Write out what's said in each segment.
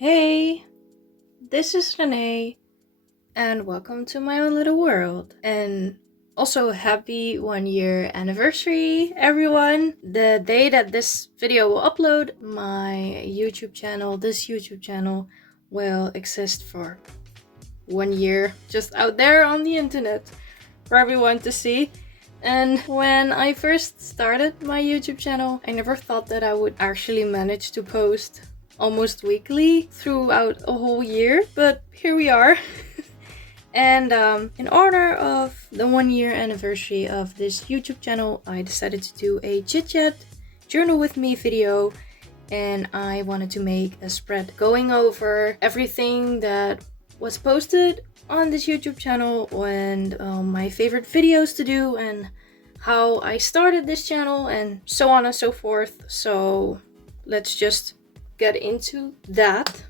Hey, this is Renee, and welcome to my own little world. And also, happy 1 year anniversary, everyone! The day that this video will upload, my YouTube channel, this YouTube channel, will exist for 1 year, just out there on the internet for everyone to see. And when I first started my YouTube channel, I never thought that I would actually manage to post almost weekly throughout a whole year, but here we are. And in honor of the 1 year anniversary of this YouTube channel, I decided to do a Chitchat journal with me video, and I wanted to make a spread going over everything that was posted on this YouTube channel and my favorite videos to do and how I started this channel and so on and so forth. So let's just get into that.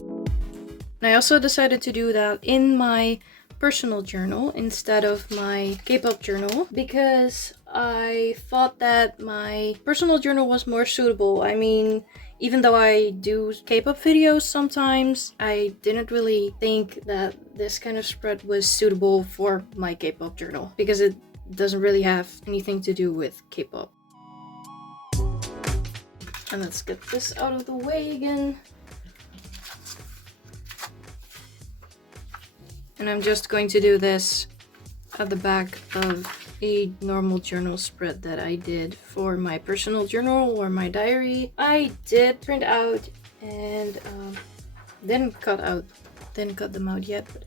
And I also decided to do that in my personal journal instead of my K-pop journal because I thought that my personal journal was more suitable. I mean, even though I do K-pop videos sometimes, I didn't really think that this kind of spread was suitable for my K-pop journal because it doesn't really have anything to do with K-pop. And let's get this out of the way again. And I'm just going to do this at the back of a normal journal spread that I did for my personal journal or my diary. I did print out and didn't cut them out yet, but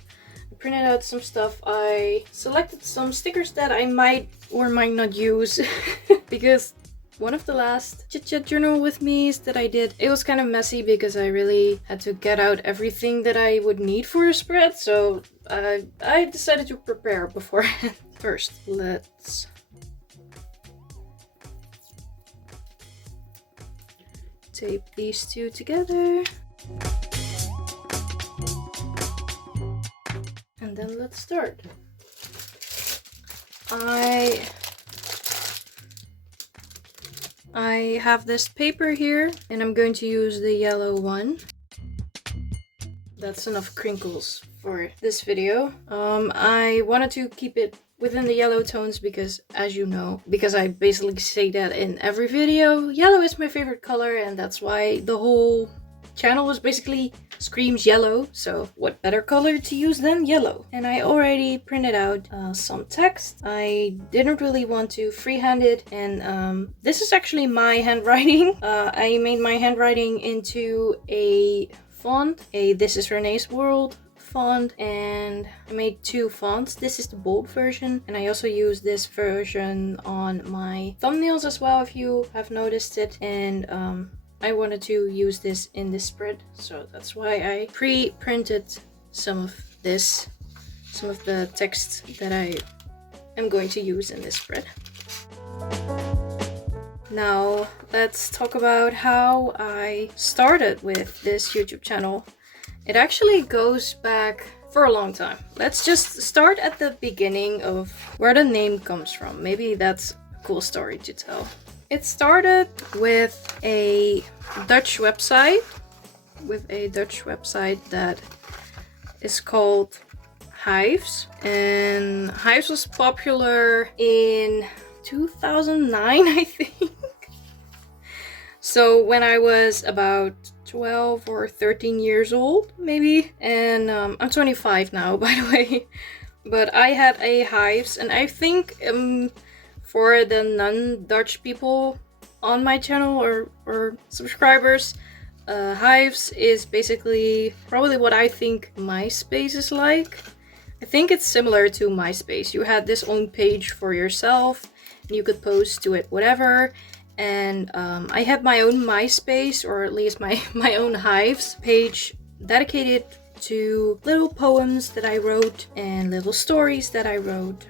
I printed out some stuff. I selected some stickers that I might or might not use because one of the last Chitchat journal with me's that I did, it was kind of messy because I really had to get out everything that I would need for a spread, so I decided to prepare beforehand. First, let's tape these two together. And then let's start. I have this paper here, and I'm going to use the yellow one. That's enough crinkles for this video. I wanted to keep it within the yellow tones because, as you know, because I basically say that in every video, yellow is my favorite color, and that's why the whole channel was basically screams yellow, so what better color to use than yellow? And I already printed out some text. I didn't really want to freehand it, and this is actually my handwriting. I made my handwriting into a font, a ThisizReneesworld font, and I made two fonts. This is the bold version, and I also use this version on my thumbnails as well, if you have noticed it. And I wanted to use this in this spread, so that's why I pre-printed some of the text that I am going to use in this spread. Now let's talk about how I started with this YouTube channel. It actually goes back for a long time. Let's just start at the beginning of where the name comes from. Maybe that's a cool story to tell. It started with a Dutch website, that is called Hives. And Hives was popular in 2009, I think. So when I was about 12 or 13 years old, maybe. And I'm 25 now, by the way. But I had a Hives, and I think for the non-Dutch people on my channel or subscribers, Hives is basically probably what I think MySpace is like. I think it's similar to MySpace. You had this own page for yourself, and you could post to it whatever. And I had my own MySpace, or at least my own Hives page dedicated to little poems that I wrote and little stories that I wrote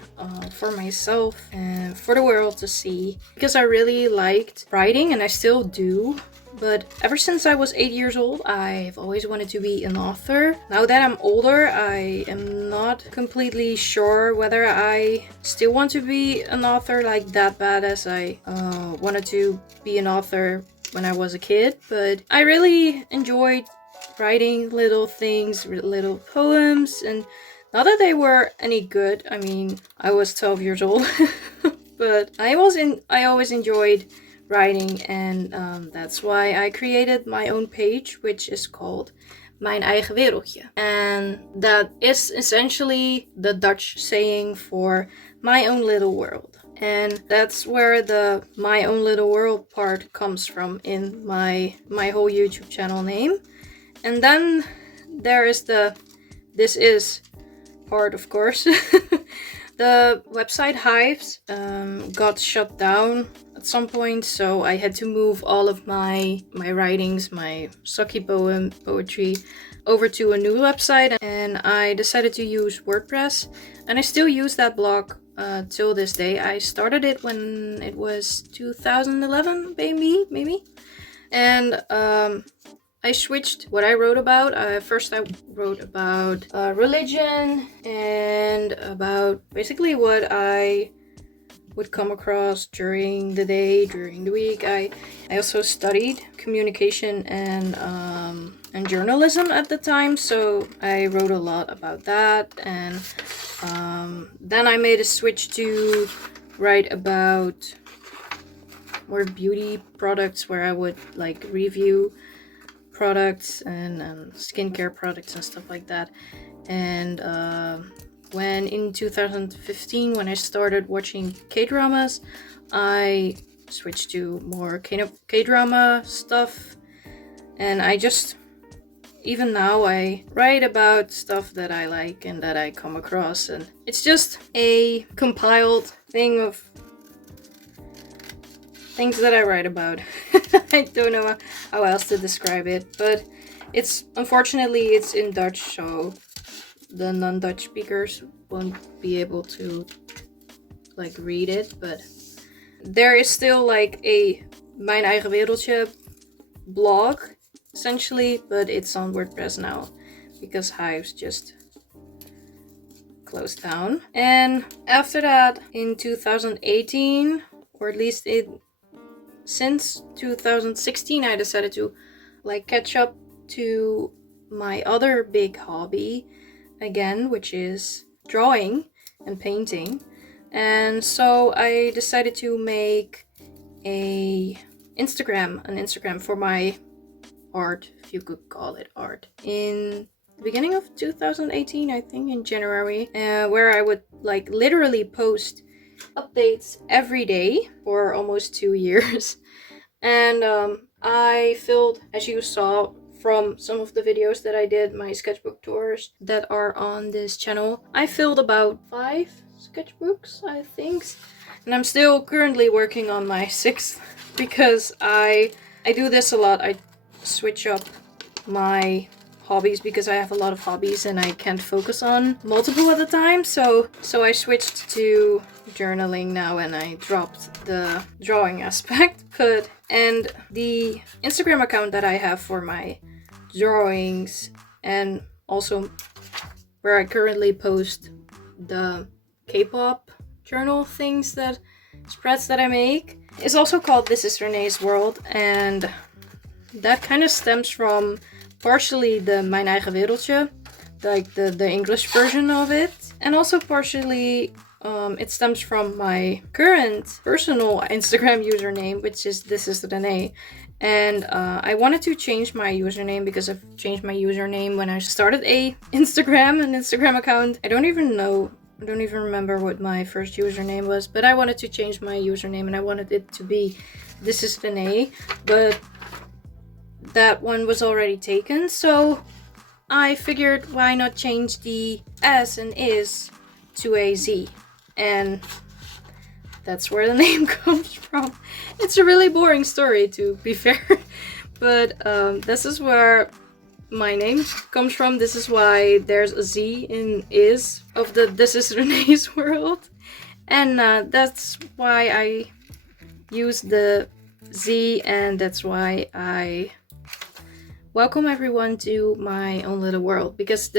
for myself and for the world to see, because I really liked writing, and I still do. But ever since I was 8 years old, I've always wanted to be an author. Now that I'm older, I am not completely sure whether I still want to be an author like that bad as I wanted to be an author when I was a kid. But I really enjoyed writing little things, little poems, and not that they were any good. I mean, I was 12 years old, but I always enjoyed writing, and that's why I created my own page, which is called Mijn Eigen Wereldje. And that is essentially the Dutch saying for my own little world. And that's where the my own little world part comes from in my whole YouTube channel name. And then there is the this is part, of course. The website Hives got shut down at some point, so I had to move all of my writings, my sucky poetry, over to a new website, and I decided to use WordPress, and I still use that blog till this day. I started it when it was 2011, maybe, and I switched what I wrote about. First I wrote about religion and about basically what I would come across during the day, during the week. I also studied communication and journalism at the time, so I wrote a lot about that. And then I made a switch to write about more beauty products, where I would like review products and skincare products and stuff like that. And when in 2015, when I started watching K-dramas, I switched to more K-drama stuff. And I just, even now, I write about stuff that I like and that I come across. And it's just a compiled thing of things that I write about. I don't know how else to describe it, but unfortunately it's in Dutch, so the non-Dutch speakers won't be able to like read it. But there is still like a Mijn Eigen Wereldje blog essentially, but it's on WordPress now because Hives just closed down. And after that, in 2018, or at least since 2016, I decided to like catch up to my other big hobby again, which is drawing and painting. And so I decided to make an Instagram for my art, if you could call it art, in the beginning of 2018, I think in January, where I would like literally post updates every day for almost 2 years. And I filled, as you saw from some of the videos that I did, my sketchbook tours that are on this channel, I filled about 5 sketchbooks, I think. And I'm still currently working on my 6th because I do this a lot. I switch up my hobbies because I have a lot of hobbies and I can't focus on multiple at a time. So I switched to journaling now, and I dropped the drawing aspect. And the Instagram account that I have for my drawings, and also where I currently post the K-pop journal things, that spreads that I make, is also called ThisizReneesworld, and that kind of stems from partially the Mijn Eigen Wereldje, like the English version of it, and also partially it stems from my current personal Instagram username, which is ThisizRenee. And I wanted to change my username because I've changed my username when I started an Instagram account. I don't even remember what my first username was, but I wanted to change my username and I wanted it to be ThisizRenee, but that one was already taken, so I figured why not change the S and is to a Z, and that's where the name comes from. It's a really boring story, to be fair, but this is where my name comes from. This is why there's a Z in is of the ThisizReneesworld, and that's why I use the Z, and that's why I welcome everyone to my own little world, because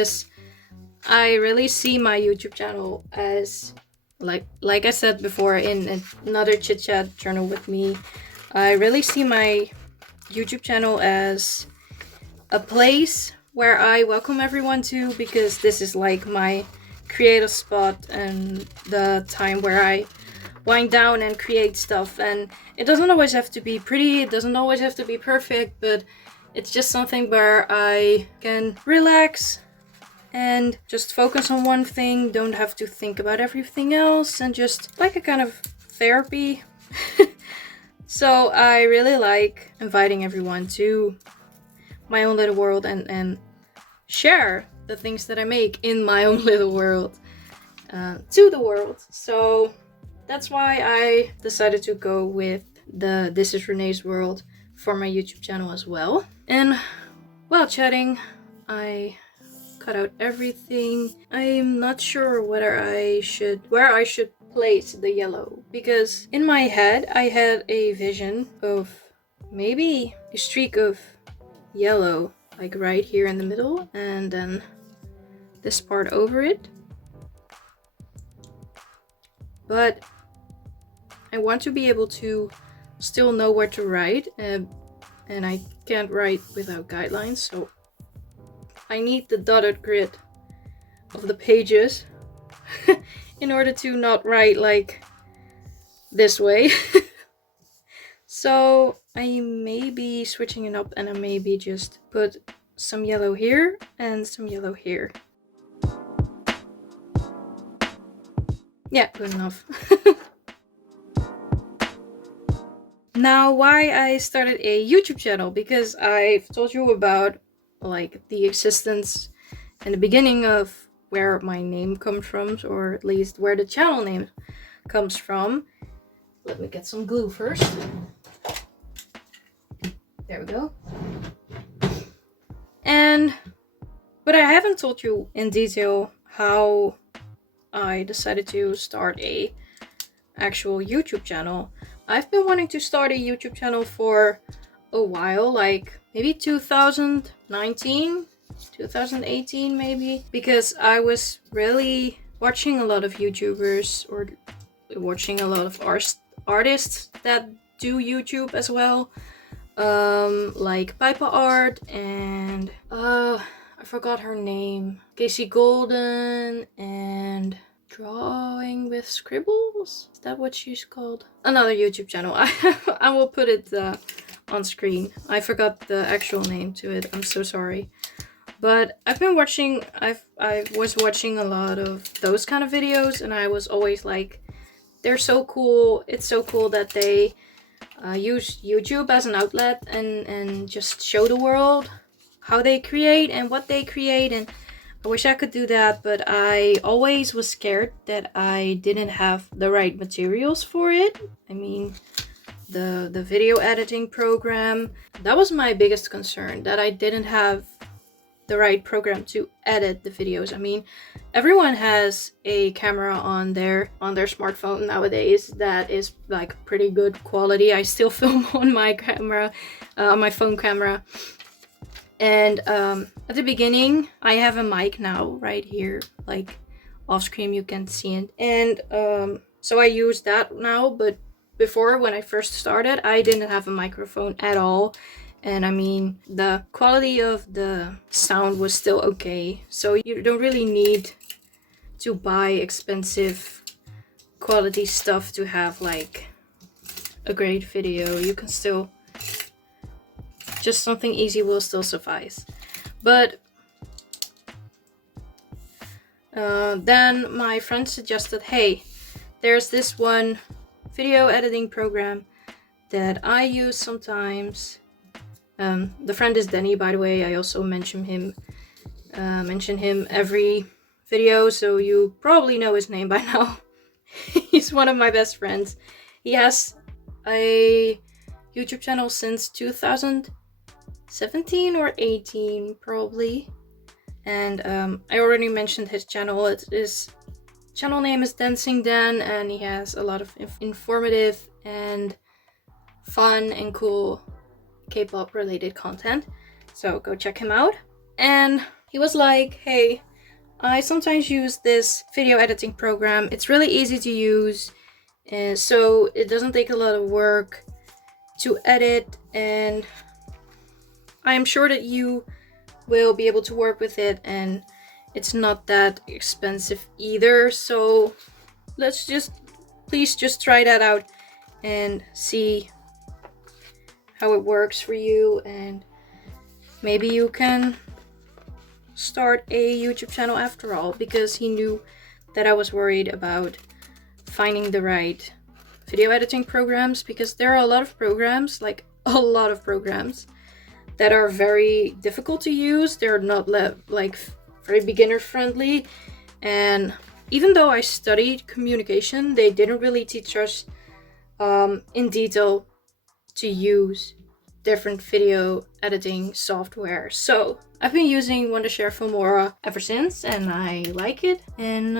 I really see my YouTube channel as, like I said before in another Chitchat journal with me, I really see my YouTube channel as a place where I welcome everyone to, because this is like my creative spot and the time where I wind down and create stuff. And it doesn't always have to be pretty, it doesn't always have to be perfect, but it's just something where I can relax and just focus on one thing, don't have to think about everything else, and just like a kind of therapy. So I really like inviting everyone to my own little world and share the things that I make in my own little world to the world. So that's why I decided to go with the This Is Renee's World for my YouTube channel as well. And while chatting, I cut out everything. I'm not sure where I should place the yellow, because in my head I had a vision of maybe a streak of yellow like right here in the middle, and then this part over it. But I want to be able to still know where to write, and I can't write without guidelines, so I need the dotted grid of the pages in order to not write like this way. So I may be switching it up, and I maybe just put some yellow here and some yellow here. Yeah, good enough. Now, why I started a YouTube channel, because I've told you about like the existence and the beginning of where my name comes from, or at least where the channel name comes from. Let me get some glue first. There we go. But I haven't told you in detail how I decided to start a actual YouTube channel. I've been wanting to start a YouTube channel for a while, like maybe 2019, 2018 maybe, because I was really watching a lot of YouTubers, or watching a lot of artists that do YouTube as well, like Pipa Art and I forgot her name, Casey Golden, and Drawing with Scribbles, is that what she's called? Another YouTube channel. I will put it on screen. I forgot the actual name to it, I'm so sorry. But I've been watching, I was watching a lot of those kind of videos, and I was always like, they're so cool. It's so cool that they use YouTube as an outlet and just show the world how they create and what they create. And I wish I could do that, but I always was scared that I didn't have the right materials for it. I mean, the video editing program, that was my biggest concern, that I didn't have the right program to edit the videos. I mean, everyone has a camera on their smartphone nowadays that is like pretty good quality. I still film on my camera, on my phone camera. And at the beginning, I have a mic now right here, like off screen you can see it. And so I use that now, but before, when I first started, I didn't have a microphone at all. And I mean, the quality of the sound was still okay. So you don't really need to buy expensive quality stuff to have like a great video. You can still, just something easy will still suffice. But then my friend suggested, hey, there's this one video editing program that I use sometimes. The friend is Denny, by the way. I also mention him every video, so you probably know his name by now. He's one of my best friends. He has a YouTube channel since 2017 or 18 probably, and I already mentioned his channel. His channel name is Dancing Dan, and he has a lot of informative and fun and cool K-pop related content, so go check him out. And he was like, hey, I sometimes use this video editing program. It's really easy to use, and so it doesn't take a lot of work to edit, and I am sure that you will be able to work with it, and it's not that expensive either. So please just try that out and see how it works for you, and maybe you can start a YouTube channel after all, because he knew that I was worried about finding the right video editing programs, because there are a lot of programs, like a lot of programs, that are very difficult to use. They're not like very beginner friendly, and even though I studied communication, they didn't really teach us in detail to use different video editing software. So I've been using Wondershare Filmora ever since, and I like it, and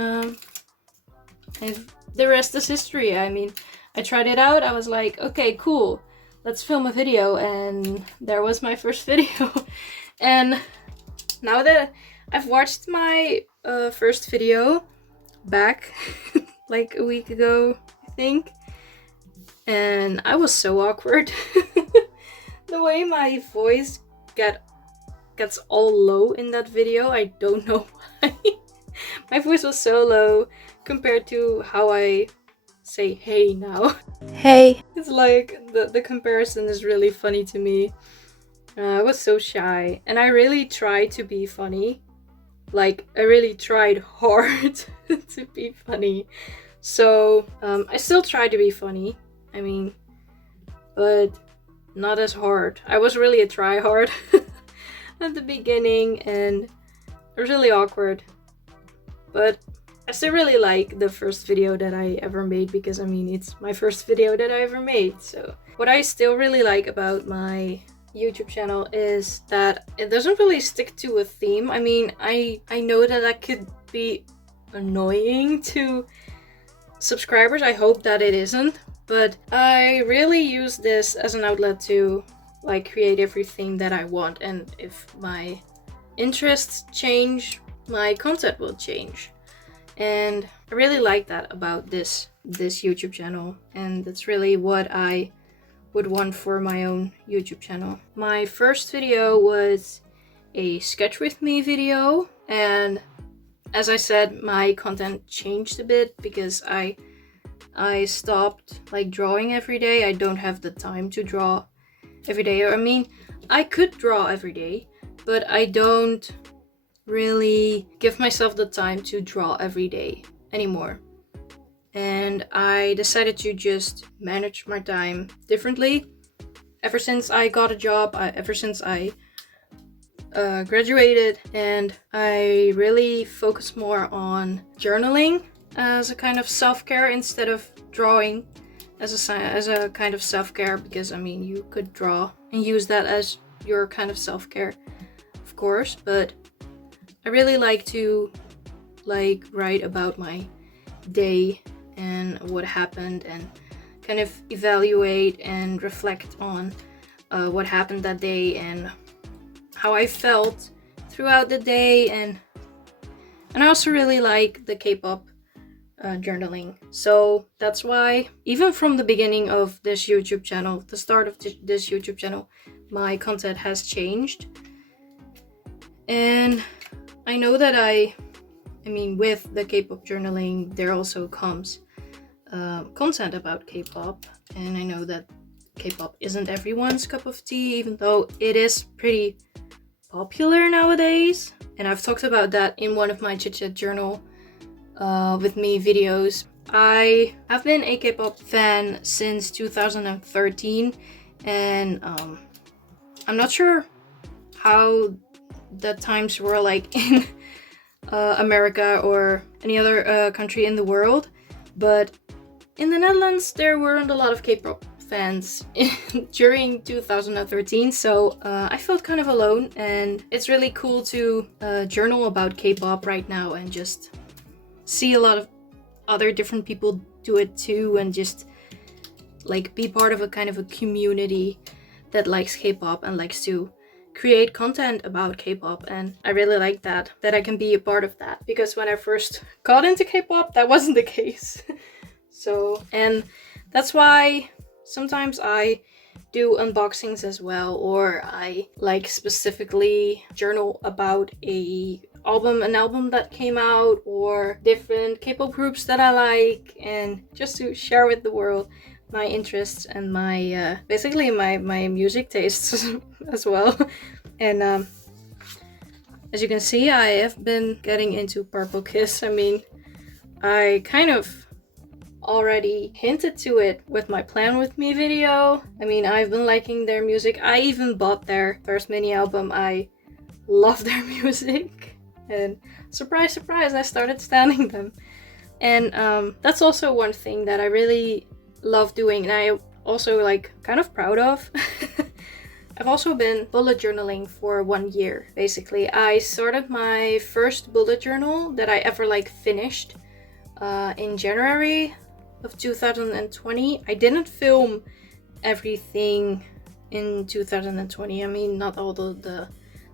the rest is history. I mean, I tried it out, I was like, okay, cool, let's film a video, and there was my first video. And now that I've watched my first video back like a week ago, I think, and I was so awkward. The way my voice gets all low in that video, I don't know why. My voice was so low compared to how I say hey now. Hey. It's like the comparison is really funny to me. I was so shy, and I really tried to be funny. Like, I really tried hard to be funny. So I still try to be funny, I mean, but not as hard. I was really a try-hard at the beginning, and it was really awkward. But I still really like the first video that I ever made, because I mean, it's my first video that I ever made. So what I still really like about my YouTube channel is that it doesn't really stick to a theme. I mean, I know that could be annoying to subscribers. I hope that it isn't. But I really use this as an outlet to like create everything that I want, and if my interests change, my content will change. And I really like that about this YouTube channel, and that's really what I would want for my own YouTube channel. My first video was a sketch with me video, and as I said, my content changed a bit because I stopped like drawing every day. I don't have the time to draw every day. I mean, I could draw every day, but I don't really give myself the time to draw every day anymore. And I decided to just manage my time differently. Ever since I got a job, ever since I graduated, and I really focus more on journaling as a kind of self-care instead of drawing as a kind of self-care, because I mean, you could draw and use that as your kind of self-care, of course, but I really like to like write about my day and what happened, and kind of evaluate and reflect on what happened that day and how I felt throughout the day. And I also really like the K-pop journaling. So that's why, even from the beginning of this YouTube channel, the start of this YouTube channel, my content has changed. And I know that I mean, with the K-pop journaling, there also comes content about K-pop, and I know that K-pop isn't everyone's cup of tea, even though it is pretty popular nowadays. And I've talked about that in one of my Chitchat journal with me videos. I have been a K-pop fan since 2013, and I'm not sure how the times were like in America or any other country in the world, but in the Netherlands there weren't a lot of K-pop fans during 2013, so I felt kind of alone, and it's really cool to journal about K-pop right now and just see a lot of other different people do it too, and just like be part of a kind of a community that likes K-pop and likes to create content about K-pop. And I really like that I can be a part of that, because when I first got into K-pop, that wasn't the case. So, and that's why sometimes I do unboxings as well, or I like specifically journal about an album that came out, or different K-pop groups that I like, and just to share with the world my interests and my basically my music tastes as well. And as you can see, I have been getting into Purple Kiss. I mean, I kind of already hinted to it with my Plan With Me video. I mean, I've been liking their music. I even bought their first mini album. I love their music. And surprise, surprise, I started standing them. And that's also one thing that I really love doing, and I also like kind of proud of. I've also been bullet journaling for 1 year, basically. I started my first bullet journal that I ever like finished in January of 2020. I didn't film everything in 2020. I mean, not all the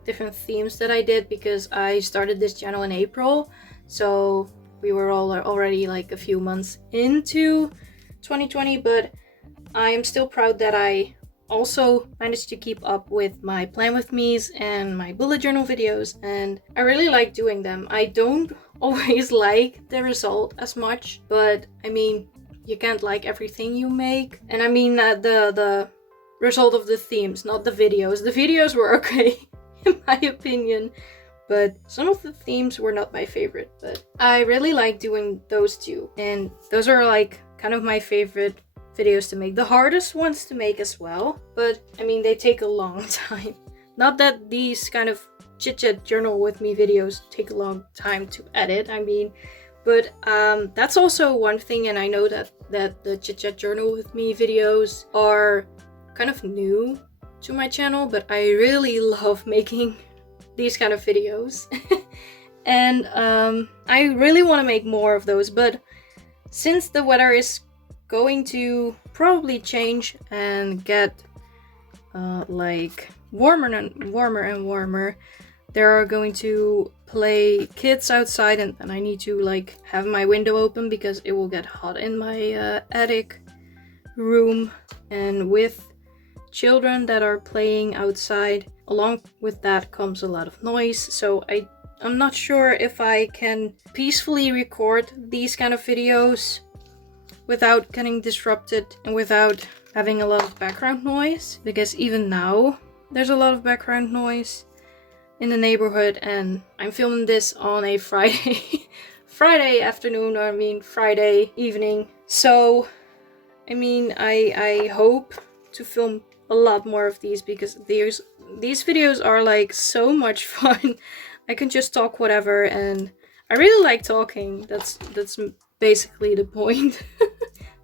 different themes that I did, because I started this channel in April. So we were all already like a few months into 2020, but I am still proud that I also managed to keep up with my Plan With Me's and my bullet journal videos, and I really like doing them. I don't always like the result as much, but I mean, you can't like everything you make. And I mean the result of the themes, not the videos. The videos were okay in my opinion, but some of the themes were not my favorite. But I really like doing those two, and those are like kind of my favorite videos to make. The hardest ones to make as well, but I mean, they take a long time. Not that these kind of chit-chat journal with me videos take a long time to edit, I mean, but that's also one thing. And I know that the chit-chat journal with me videos are kind of new to my channel, but I really love making these kind of videos. And I really want to make more of those, but since the weather is going to probably change and get like warmer and warmer, there are going to play kids outside, and I need to like have my window open because it will get hot in my attic room. And with children that are playing outside, along with that comes a lot of noise. So I'm not sure if I can peacefully record these kind of videos without getting disrupted and without having a lot of background noise, because even now there's a lot of background noise in the neighborhood. And I'm filming this on a Friday afternoon, or I mean Friday evening. So I mean, I hope to film a lot more of these, because these videos are like so much fun. I can just talk whatever, and I really like talking. That's basically the point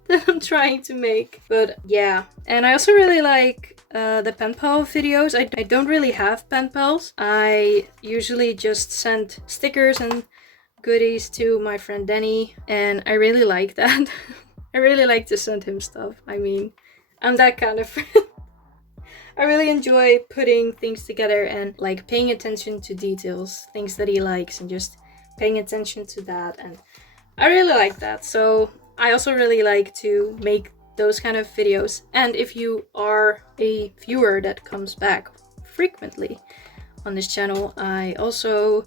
that I'm trying to make. But yeah, and I also really like the pen pal videos. I don't really have pen pals. I usually just send stickers and goodies to my friend Denny, and I really like that. I really like to send him stuff. I mean, I'm that kind of friend. I really enjoy putting things together and like paying attention to details, things that he likes, and just paying attention to that. And I really like that. So I also really like to make those kind of videos. And if you are a viewer that comes back frequently on this channel, I also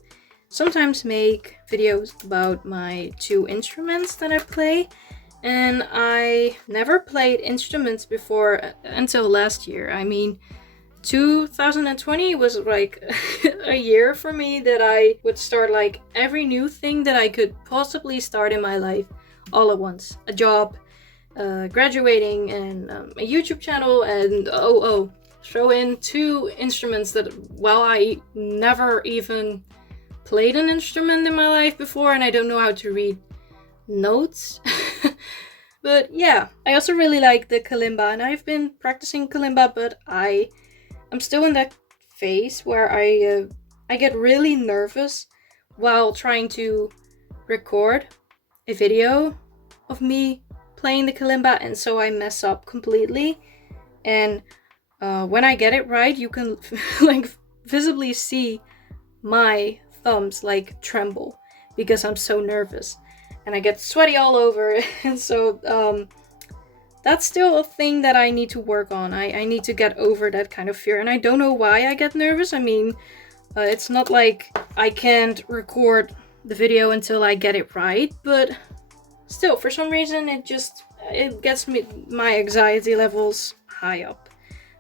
sometimes make videos about my 2 instruments that I play. And I never played instruments before until last year. I mean, 2020 was like a year for me that I would start like every new thing that I could possibly start in my life all at once. A job, graduating, and a YouTube channel, and throw in 2 instruments that, well, I never even played an instrument in my life before, and I don't know how to read notes. But yeah, I also really like the kalimba, and I've been practicing kalimba, but I'm still in that phase where I get really nervous while trying to record a video of me playing the kalimba, and so I mess up completely. And when I get it right, you can like visibly see my thumbs like tremble because I'm so nervous. And I get sweaty all over. And so that's still a thing that I need to work on. I need to get over that kind of fear, and I don't know why I get nervous. I mean, it's not like I can't record the video until I get it right, but still, for some reason, it gets my anxiety levels high up.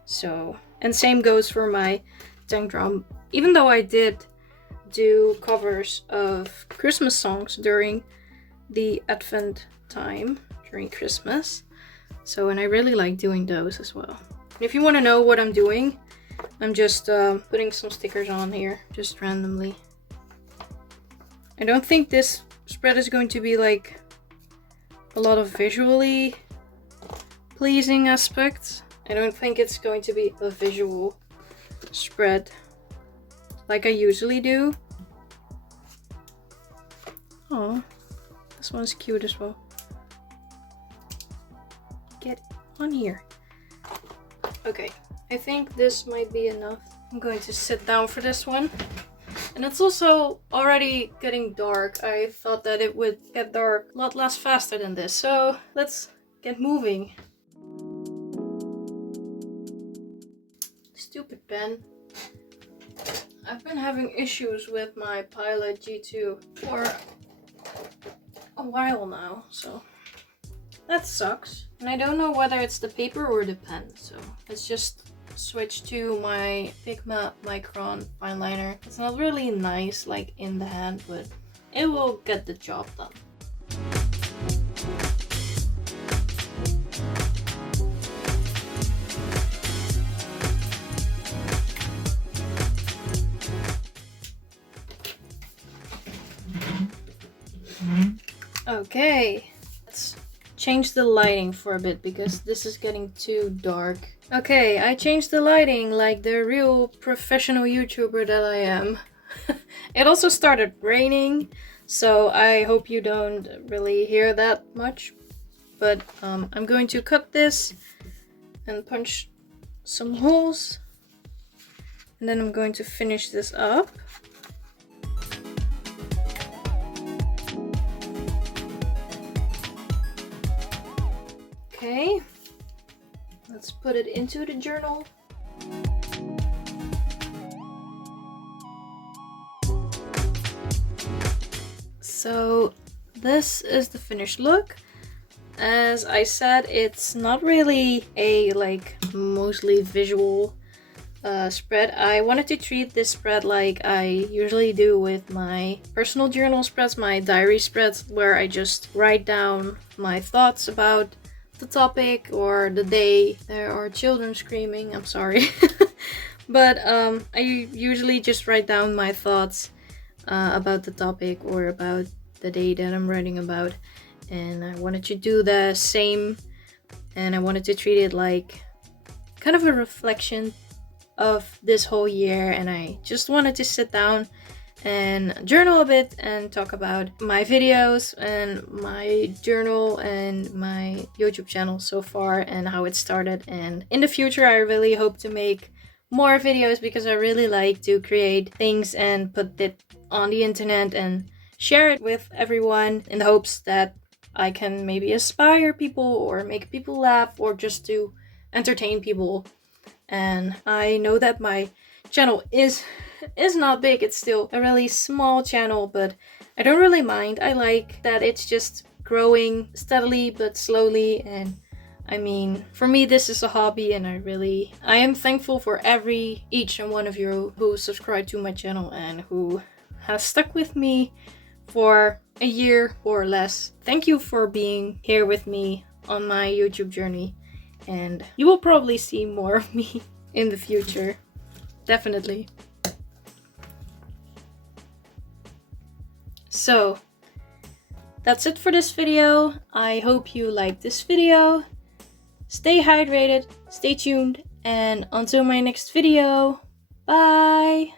So, and same goes for my tank drum. Even though I did do covers of Christmas songs during the Advent time, during Christmas. So, and I really like doing those as well. And if you want to know what I'm doing, I'm just putting some stickers on here, just randomly. I don't think this spread is going to be like a lot of visually pleasing aspects. I don't think it's going to be a visual spread like I usually do. Oh, this one's cute as well. Get on here. Okay, I think this might be enough. I'm going to sit down for this one. And it's also already getting dark. I thought that it would get dark a lot less faster than this. So let's get moving. Stupid pen. I've been having issues with my Pilot G2 for a while now, so that sucks. And I don't know whether it's the paper or the pen, so let's just switch to my Pigma Micron fineliner. It's not really nice like in the hand, but it will get the job done. Okay, let's change the lighting for a bit because this is getting too dark. Okay, I changed the lighting like the real professional YouTuber that I am. It also started raining, so I hope you don't really hear that much. But I'm going to cut this and punch some holes. And then I'm going to finish this up. Okay, let's put it into the journal. So this is the finished look. As I said, it's not really a like mostly visual spread. I wanted to treat this spread like I usually do with my personal journal spreads, my diary spreads, where I just write down my thoughts about the topic or the day. There are children screaming, I'm sorry. But I usually just write down my thoughts about the topic or about the day that I'm writing about. And I wanted to do the same, and I wanted to treat it like kind of a reflection of this whole year. And I just wanted to sit down and journal a bit and talk about my videos and my journal and my YouTube channel so far and how it started. And in the future, I really hope to make more videos because I really like to create things and put it on the internet and share it with everyone in the hopes that I can maybe inspire people or make people laugh or just to entertain people. And I know that my channel is not big. It's still a really small channel, but I don't really mind. I like that it's just growing steadily but slowly. And I mean, for me, this is a hobby, and I am thankful for each and one of you who subscribe to my channel and who has stuck with me for a year or less. Thank you for being here with me on my YouTube journey, and you will probably see more of me in the future. Definitely. So that's it for this video. I hope you liked this video. Stay hydrated, stay tuned, and until my next video, bye!